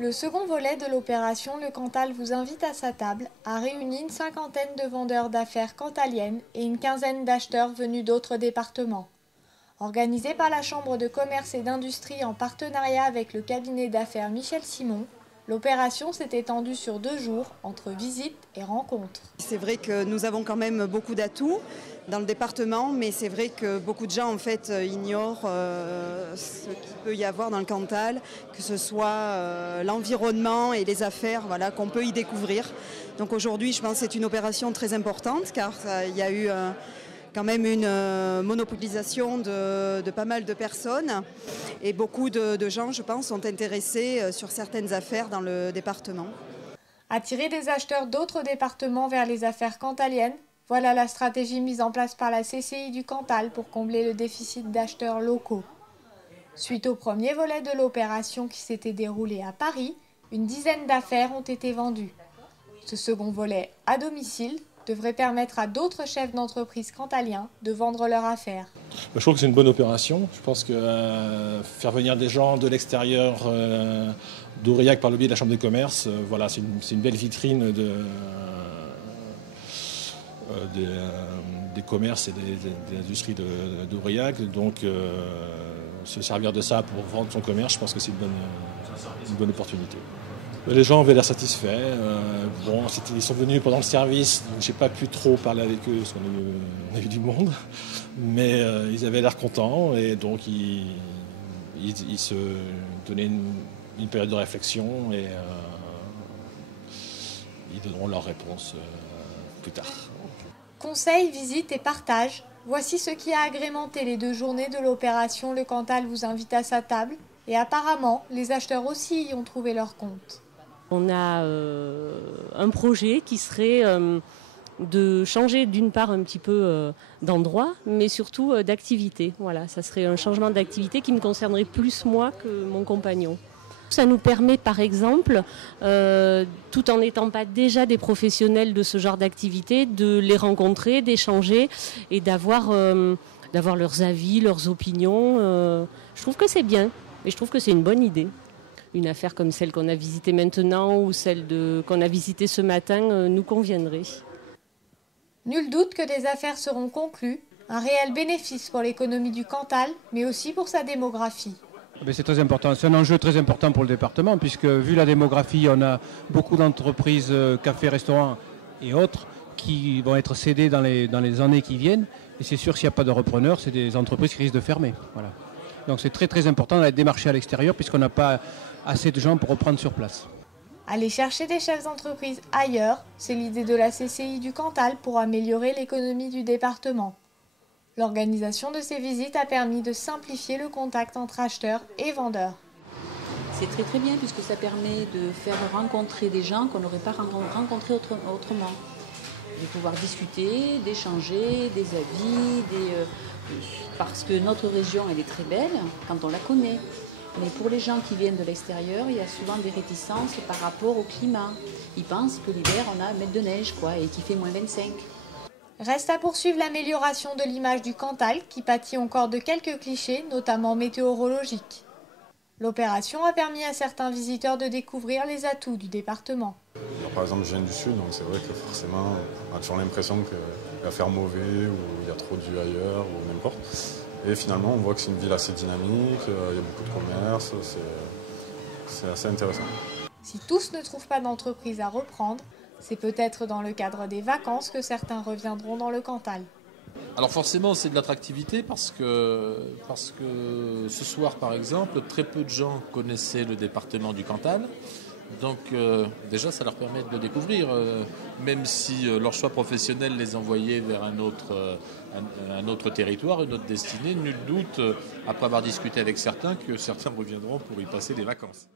Le second volet de l'opération Le Cantal vous invite à sa table a réuni une cinquantaine de vendeurs d'affaires cantaliennes et une quinzaine d'acheteurs venus d'autres départements. Organisé par la Chambre de commerce et d'industrie en partenariat avec le cabinet d'affaires Michel Simon, l'opération s'est étendue sur 2 jours entre visites et rencontres. C'est vrai que nous avons quand même beaucoup d'atouts dans le département, mais c'est vrai que beaucoup de gens en fait ignorent ce qu'il peut y avoir dans le Cantal, que ce soit l'environnement et les affaires qu'on peut y découvrir. Donc aujourd'hui, je pense que c'est une opération très importante car il y a eu quand même une monopolisation de pas mal de personnes et beaucoup de gens, je pense, sont intéressés sur certaines affaires dans le département. Attirer des acheteurs d'autres départements vers les affaires cantaliennes, voilà la stratégie mise en place par la CCI du Cantal pour combler le déficit d'acheteurs locaux. Suite au premier volet de l'opération qui s'était déroulé à Paris, une dizaine d'affaires ont été vendues. Ce second volet, à domicile, devrait permettre à d'autres chefs d'entreprise cantaliens de vendre leurs affaires. Je trouve que c'est une bonne opération. Je pense que faire venir des gens de l'extérieur d'Aurillac par le biais de la Chambre de commerce, c'est une belle vitrine des commerces et des industries d'Aurillac. Donc se servir de ça pour vendre son commerce, je pense que c'est une bonne opportunité. Les gens avaient l'air satisfaits. Ils sont venus pendant le service, donc j'ai pas pu trop parler avec eux parce qu'on a eu du monde, mais ils avaient l'air contents et donc ils se donnaient une période de réflexion et ils donneront leur réponse plus tard. Conseils, visites et partage, voici ce qui a agrémenté les 2 journées de l'opération Le Cantal vous invite à sa table et apparemment les acheteurs aussi y ont trouvé leur compte. On a un projet qui serait de changer d'une part un petit peu d'endroit, mais surtout d'activité. Voilà, ça serait un changement d'activité qui me concernerait plus moi que mon compagnon. Ça nous permet par exemple, tout en n'étant pas déjà des professionnels de ce genre d'activité, de les rencontrer, d'échanger et d'avoir leurs avis, leurs opinions. Je trouve que c'est bien et je trouve que c'est une bonne idée. Une affaire comme celle qu'on a visitée maintenant ou celle qu'on a visitée ce matin nous conviendrait. Nul doute que des affaires seront conclues, un réel bénéfice pour l'économie du Cantal, mais aussi pour sa démographie. C'est très important, c'est un enjeu très important pour le département puisque vu la démographie, on a beaucoup d'entreprises, cafés, restaurants et autres qui vont être cédées dans les années qui viennent et c'est sûr que s'il n'y a pas de repreneurs, c'est des entreprises qui risquent de fermer. Voilà. Donc c'est très très important d'aller démarcher à l'extérieur puisqu'on n'a pas assez de gens pour reprendre sur place. Aller chercher des chefs d'entreprise ailleurs, c'est l'idée de la CCI du Cantal pour améliorer l'économie du département. L'organisation de ces visites a permis de simplifier le contact entre acheteurs et vendeurs. C'est très très bien puisque ça permet de faire rencontrer des gens qu'on n'aurait pas rencontrés autrement. De pouvoir discuter, d'échanger des avis, parce que notre région elle est très belle quand on la connaît. Mais pour les gens qui viennent de l'extérieur, il y a souvent des réticences par rapport au climat. Ils pensent que l'hiver on a 1 mètre de neige et qu'il fait moins 25. Reste à poursuivre l'amélioration de l'image du Cantal qui pâtit encore de quelques clichés, notamment météorologiques. L'opération a permis à certains visiteurs de découvrir les atouts du département. Par exemple, je viens du sud, donc c'est vrai que forcément, on a toujours l'impression qu'il va faire mauvais ou il y a trop de vues ailleurs ou n'importe. Et finalement, on voit que c'est une ville assez dynamique, il y a beaucoup de commerce, c'est assez intéressant. Si tous ne trouvent pas d'entreprise à reprendre, c'est peut-être dans le cadre des vacances que certains reviendront dans le Cantal. Alors forcément, c'est de l'attractivité parce que ce soir, par exemple, très peu de gens connaissaient le département du Cantal. Donc déjà, ça leur permet de le découvrir, même si leur choix professionnel les envoyait vers un autre territoire, une autre destinée. Nul doute, après avoir discuté avec certains, que certains reviendront pour y passer des vacances.